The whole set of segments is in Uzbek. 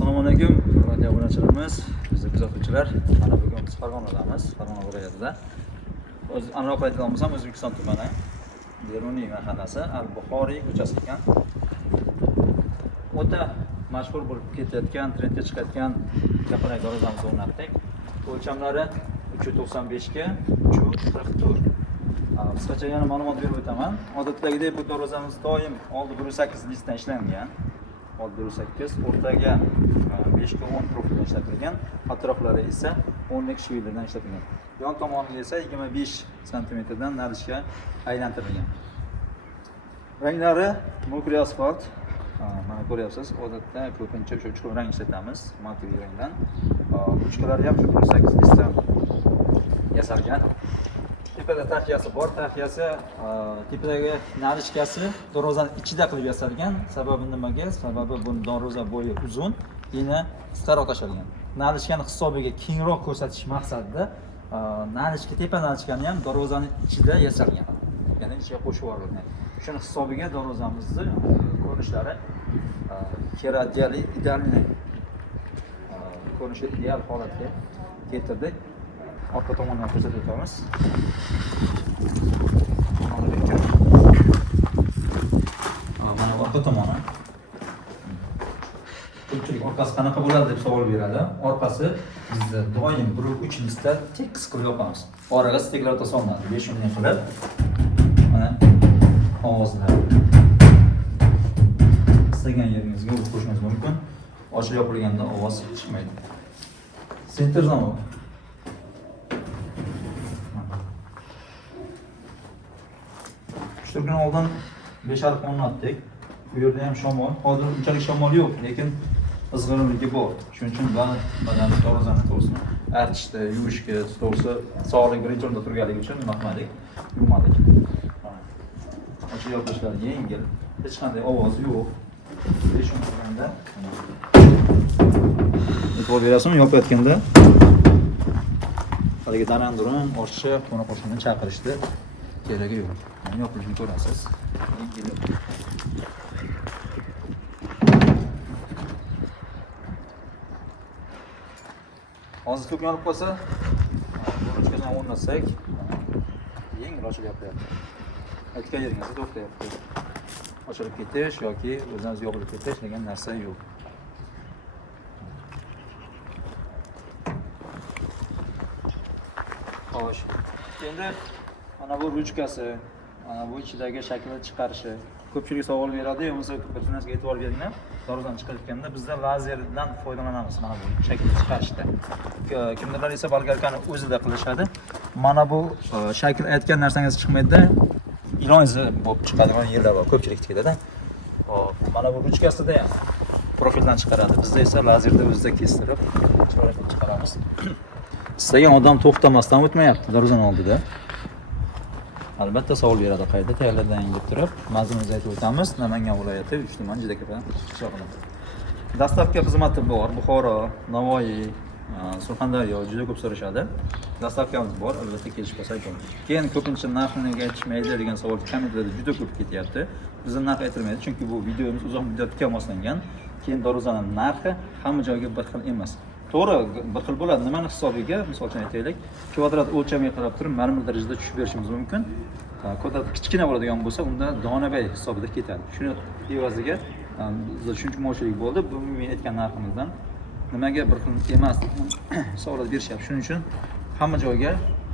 Assalomu alaykum, hurmatli obunachilarimiz, bizning kuzatuvchilar. Mana bugun biz Farg'onadamiz, Farg'ona viloyatida. Aniqroq aytadigan bo'lsam, O'zbekiston tumani, Beruniy mahallasi, Al-Buxoriy ko'chasi ekan. O'ta mashhur bo'lib ketayotgan, trendga chiqayotgan kapalak darvozamizni o'rnatdik. O'lchamlari 395 ga 344. Qisqacha yana ma'lumot berib o'taman. Odatdagidek bu darvozamiz doim oldi 1.8 listdan ishlangan. 1.8, o'rtaga 5 ga 10 profildan ishlatilgan, atroflari esa 10 shvillardan ishlatilgan. Yon tomoni esa 25 sm dan narishga aylantirilgan. Ranglari mokriy asfalt. Mana ko'ryapsiz, odatda ko'pincha shu chuqur rang ishlatamiz, motiv rangdan. Ruchkalari ham shu 1.8 listdan yasalgan. Tepada taxiyasi bor, taxiyasi tepadagi narishkasi darvozani ichida qilib yasalgan. Sababi nimaga? Sababi bu darvoza bo'yi uzun, yana staroq tashalgan. Narishkani hisobiga kengroq ko'rsatish maqsadida narishka, tepa narishkani ham darvozaning ichida yasalgan. Ya'ni ichiga qo'shib yuborilgan. Shuni hisobiga darvozamizning ko'rinishlari ideal ko'rinishi ideal holatga keltirdik. Orqa tomondan ko'rsatib o'tamiz. Mana orqa tomoni. Ko'pchilik orqasi qanaqa bo'ladi deb savol beradi. Orqasi bizda doim 1.3 listda tekis qilib yopamiz. Oraga steklar to'solmaydi. 5 ming qilib. Mana ovozlar. Istagan yeringizga qo'shishingiz mumkin. Ochib yopilganda ovoz chiqmaydi. Center zamon. Shu kun oldin 5 ariq o'rnatdik. Bu yerda ham shamol. Hozir unchalik shamol yo'q, lekin izg'irinligi bor. Shuning uchun badan darvozani to'g'risini artishda, yuvishga, to'g'risi sog'lik birinchi o'rinda turganligi uchun nima qilmadik? Yuvmadik. Ochib yopishlar yengil, hech qanday ovoz yo'q. Shuni qilganda e'tibor berasizmi, yopayotganda haligi danandurin ochishi, qo'ni-qo'shni chaqirishdi. Keragi yo'q. Yopilishini ko'rasiz. Hozir ko'p yonib qolsa, ruchkadan o'rnatsak, yengil ochib yopilyapti. Aytgan yeringizda to'xtayapti. Ochilib ketish yoki o'zimiz yopilib ketish degan narsa yo'q. Xo'sh. Endi mana bu ruchkasi, mana bu ichidagi shaklni chiqarishi. Ko'pchilik savol beradi, bo'lmasa bir narsaga e'tibor beringlar. Darvozani chiqarayotganda bizda lazerdan foydalanamiz mana bu shaklni chiqarishda. Kimlardir esa bolgarkani o'zida qilishadi. Mana bu shakl aytgan narsangiz chiqmaydi-da, ilon izi bo'lib chiqadigan yerlar bor, ko'pchilikda. Hop, mana bu ruchkasida ham profildan chiqaradi. Bizda esa lazerda o'zida kestirib chiqaramiz. Istagan odam to'xtamasdan o'tmayapti darvozaning oldida. Albatta savol beradi, qayerda tayyorlading deb turib, mazmunimizni aytib o'tamiz. Namangan viloyati 3 tuman Jidaka hisoblanadi. Dastavka xizmati bor. Buxoro, Navoiy, Surxondaryo juda ko'p so'rashadi. Dastavkamiz bor, albatta kelishib qolsak bo'ladi. Keyin ko'pincha narxini aytishmaydi degan savol kommentlarda juda ko'p ketyapti. Bizning narx aytilmaydi, chunki bu videomiz uzoq muddatga moslangan. Keyin darvozaning narxi hamma joyga bir xil emas. To'g'ri, bir xil bo'ladi. Nimani hisobiga, misol uchun aytaylik, kvadrat o'lchamiga qarab turib, ma'lum darajada tushib berishimiz mumkin. Kvadrat kichkina bo'ladigan bo'lsa, unda donabay hisobida ketadi. Shuni evaziga bizda shuncha mo'ljallik bo'ldi. Bu men aytgan narximizdan nimaga bir xil emas savol berishyapti. Shuning uchun hamma joyga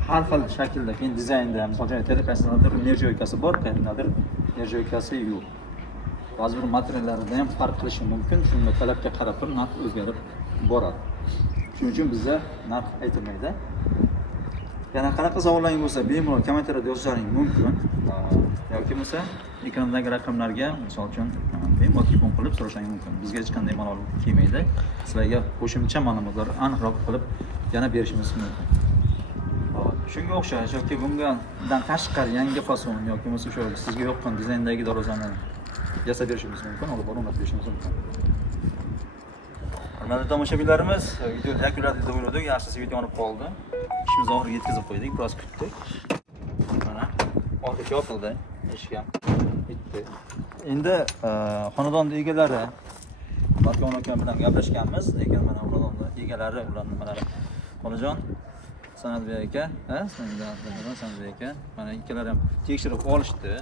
har xil shaklda, keyin dizaynda, misol uchun aytaylik, qaysidir nerjoykasi bor, qaysidir nerjoykasi yo'q. Ba'zi bir materiallarda ham farq qilishi mumkin. Shunga talabga qarab turib narx o'zgarib boradi. Shuning uchun bizda narx aytilmaydi. Yana qanaqa savollarning bo'lsa, bemalol kommentariyada yozishlaring mumkin. Yoki bo'lsa, ekrandagi raqamlarga, misol uchun, bemalol telefon qilib so'rashingiz mumkin. Bizga hech qanday malol kelmaydi. Sizlarga qo'shimcha ma'lumotlar aniqroq qilib yana berishimiz mumkin. Shunga o'xshash yoki bundan tashqari yangi fason yoki bo'lsa shu sizga yoqqan dizayndagi darvozani yasab berishimiz mumkin, olib borib o'rnatib berishimiz mumkin. Mana tomoshabinlarimiz, videoni yakunladik deb o'yladik. Yaxshisi video olib qoldi. İşimizni oxiriga yetkazib qo'ydik, biroz kutdik. Mana orqa yopildi, eshik ham bitti. Endi xonadon egalari Barkamol aka bilan gaplashganmiz, lekin mana ularning egalari, ular nimalari. Xolajon, Sanatbek aka, Sanatbek aka, mana ikkalari ham tekshirib olishdi.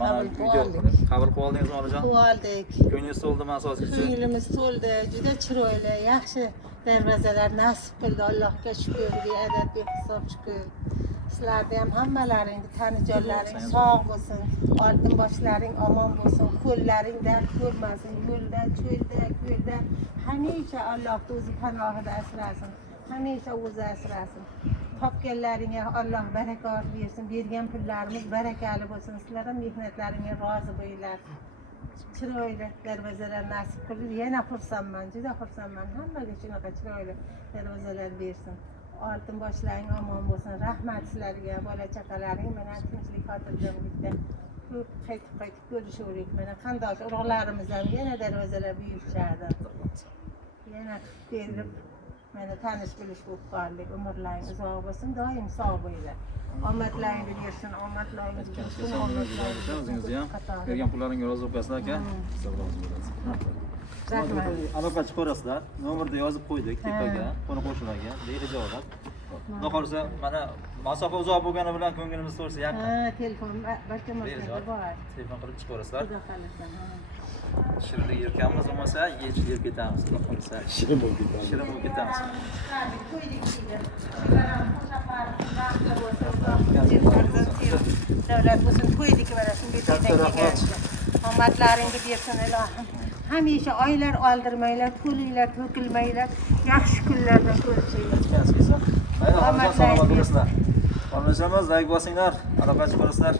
Mana video qabul qilib oldingizmi Xolajon? Oldik. Ko'nglingiz to'ldimi asosiysi? Ko'nglimiz to'ldi. Juda chiroyli, yaxshi darvozalar nasib qildi. Allohga shukr, beadad behisob shukr. Sizlarga ham hammalaring, tanijonlaring sog' bo'lsin, oltin boshlaring omon bo'lsin, qo'llaring dard ko'rmasin, yo'lda, cho'lda, ko'lda hamisha Alloh o'zi panohida asrasin. Hamisha o'zi asrasin. Topganlaringga Alloh barakot bersin. Bergan pullarimiz barakali bo'lsin. Sizlar ham mehnatlaringga rozi bo'linglar. Chiroyli darvozalar nasib qilib, yana xursandman, juda xursandman. Hammaga shunaqa chiroyli darvozalar bersin. Oltin boshlaring omon bo'lsin. Rahmat sizlarga, bola chaqalaring bilan tinchlik xotirjamlikda qaytib ko'rishavering. Mana qandosh urug'larimiz ham yana darvozalar buyurishadi. Yana kelib mana tanish bilish bo'lib qoldik. Umrlaring uzoq bo'lsin, doim sog' bo'linglar. Omadlaringizni bersin, omadlaringiz bersin. O'zingizni ham bergan pullaringga rozi bo'lasizlar aka. Rahmat. Aloqa chiqarasizlar. Nomerda yozib qo'ydik tepaga, qo'ni-qo'shnilarga. Berijolat. Xudo xolisa, mana masofa uzoq bo'lgani bilan ko'nglimiz to'lsa yaqin. Telefon barkamolda bor. Telefon qilib chiqarasizlar. Xudo xolisa. Shirinlik yerkanmiz, bo'lmasa yeb ketamiz. Xudo xolisa. Shirin bo'lib ketamiz. Davlat bo'lsin, qo'ydik mana shunday kelgan. Omadlaringga bersin ilohim. Hamisha oylar oldirmanglar, pulinglar to'kilmanglar. Yaxshi kunlarda ko'rishinglar. Mayli, salomat bo'linglar. Qolmashamiz, like bosinglar, aloqa chiqarasizlar.